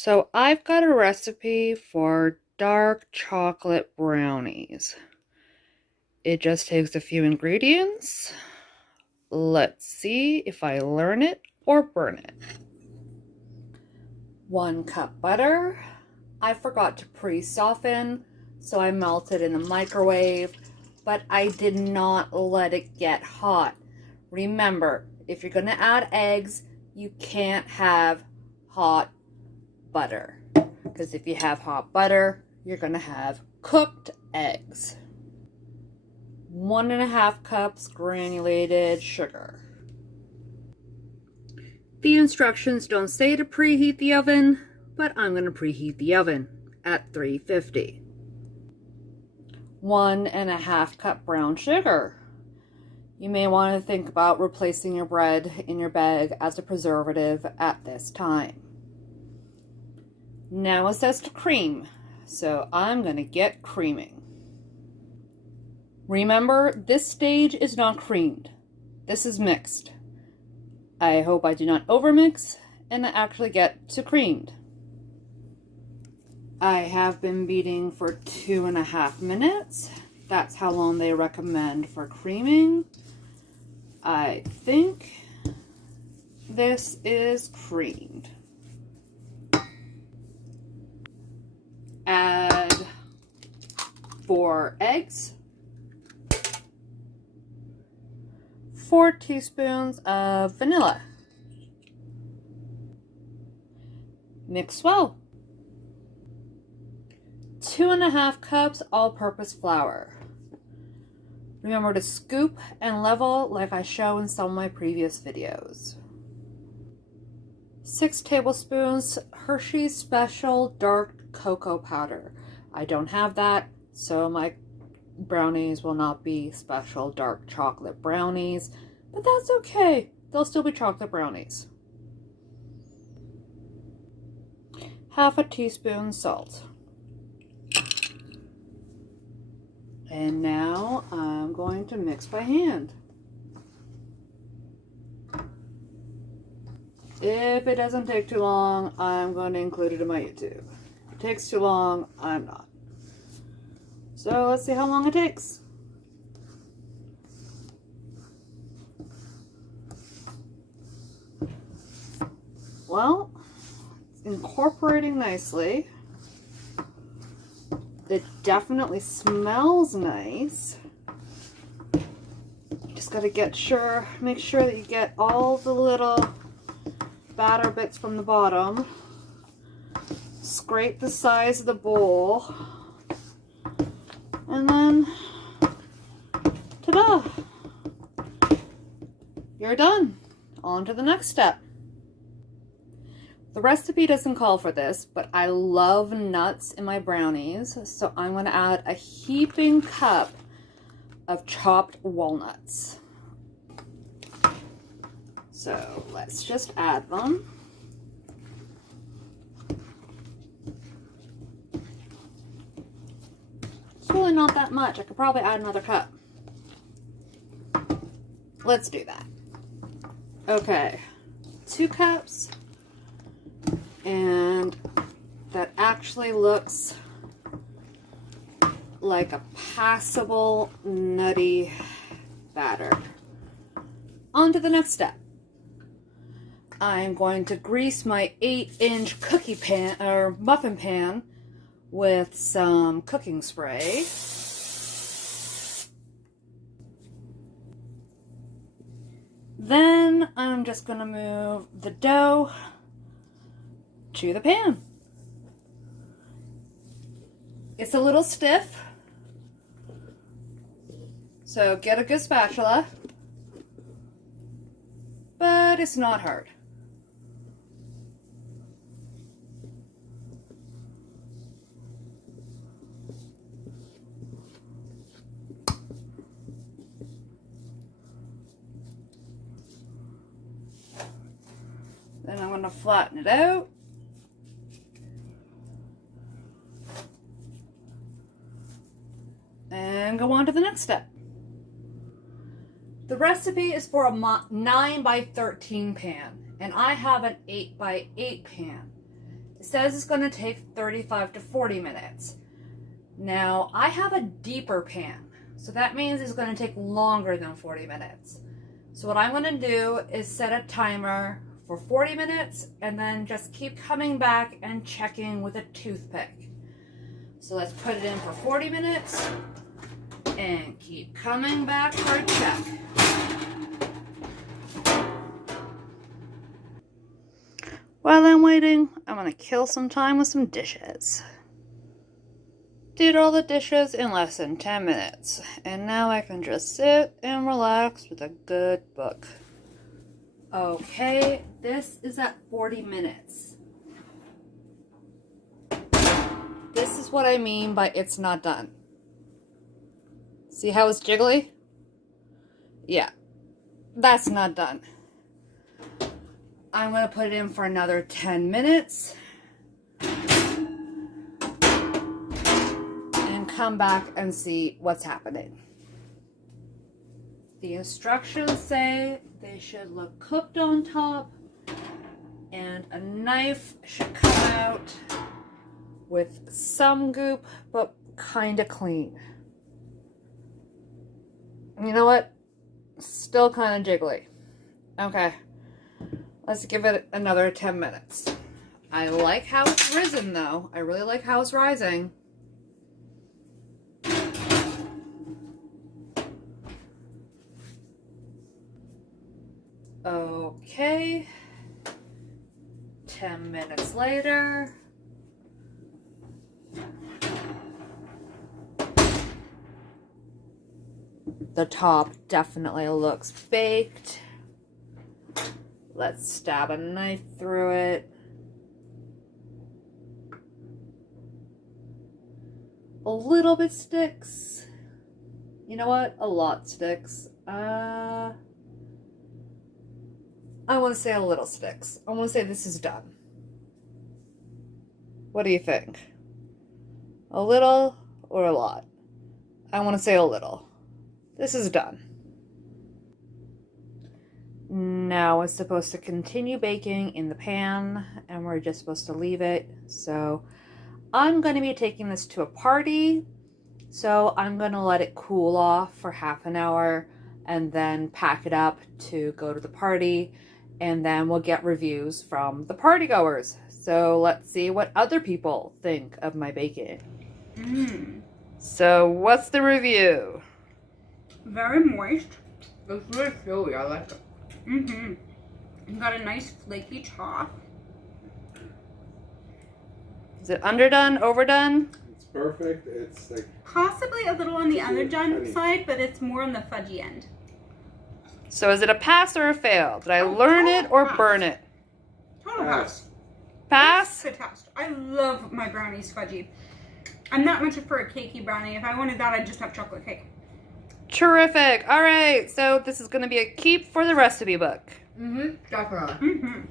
So I've got a recipe for dark chocolate brownies. It just takes a few ingredients. Let's see if I learn it or burn it. 1 cup butter. I forgot to pre-soften, so I melted in the microwave, but I did not let it get hot. Remember, if you're gonna add eggs, you can't have hot butter, because if you have hot butter, you're gonna have cooked eggs. 1.5 cups granulated sugar. The instructions don't say to preheat the oven, but I'm going to preheat the oven at 350. 1.5 cup brown sugar. You may want to think about replacing your bread in your bag as a preservative at this time. Now it says to cream, so I'm going to get creaming. Remember, this stage is not creamed. This is mixed. I hope I do not overmix and I actually get to creamed. I have been beating for 2.5 minutes. That's how long they recommend for creaming. I think this is creamed. Add 4 eggs. 4 teaspoons of vanilla. Mix well. 2.5 cups all-purpose flour. Remember to scoop and level like I show in some of my previous videos. 6 tablespoons Hershey Special Dark Cocoa Powder. I don't have that, so my brownies will not be special dark chocolate brownies, but that's okay. They'll still be chocolate brownies. 1/2 teaspoon salt. And now I'm going to mix by hand. If it doesn't take too long, I'm going to include it in my YouTube. If it takes too long, I'm not. So let's see how long it takes. Well, it's incorporating nicely. It definitely smells nice. You just gotta make sure that you get all the little batter bits from the bottom. Scrape the sides of the bowl. And then, ta-da! You're done. On to the next step. The recipe doesn't call for this, but I love nuts in my brownies, so I'm going to add a heaping cup of chopped walnuts. So let's just add them. It's really not that much. I could probably add another cup. Let's do that. Okay, 2 cups. And that actually looks like a passable nutty batter. On to the next step. I'm going to grease my 8-inch cookie pan or muffin pan with some cooking spray. Then I'm just going to move the dough to the pan. It's a little stiff, so get a good spatula, but it's not hard. Then I'm going to flatten it out. And go on to the next step. The recipe is for a 9 by 13 pan, and I have an 8 by 8 pan. It says it's going to take 35 to 40 minutes. Now, I have a deeper pan, so that means it's going to take longer than 40 minutes. So what I'm going to do is set a timer for 40 minutes and then just keep coming back and checking with a toothpick. So let's put it in for 40 minutes and keep coming back for a check. While I'm waiting, I'm going to kill some time with some dishes. Did all the dishes in less than 10 minutes, and now I can just sit and relax with a good book. Okay, this is at 40 minutes. This is what I mean by it's not done. See how it's jiggly? Yeah, that's not done. I'm going to put it in for another 10 minutes. Come back and see what's happening. The instructions say they should look cooked on top, and a knife should come out with some goop, but kind of clean. You know what? Still kind of jiggly. Okay, let's give it another 10 minutes. I like how it's risen though. I really like how it's rising. Okay, 10 minutes later. The top definitely looks baked. Let's stab a knife through it. A little bit sticks. You know what? A lot sticks. I want to say a little sticks. I want to say this is done. What do you think? A little or a lot? I want to say a little. This is done. Now it's supposed to continue baking in the pan, and we're just supposed to leave it. So I'm going to be taking this to a party. So I'm going to let it cool off for half an hour and then pack it up to go to the party. And then we'll get reviews from the partygoers. So let's see what other people think of my baking. So what's the review? Very moist. It's really chewy. I like it. It's got a nice flaky top. Is it underdone, overdone? It's perfect. It's like Possibly a little on the underdone honey. side, but it's more on the fudgy end. So is it a pass or a fail? Did I learn it or burn it? Total pass. Pass? It's fantastic. I love my brownies fudgy. I'm not much for a cakey brownie. If I wanted that, I'd just have chocolate cake. Terrific. All right. So this is going to be a keep for the recipe book. Definitely.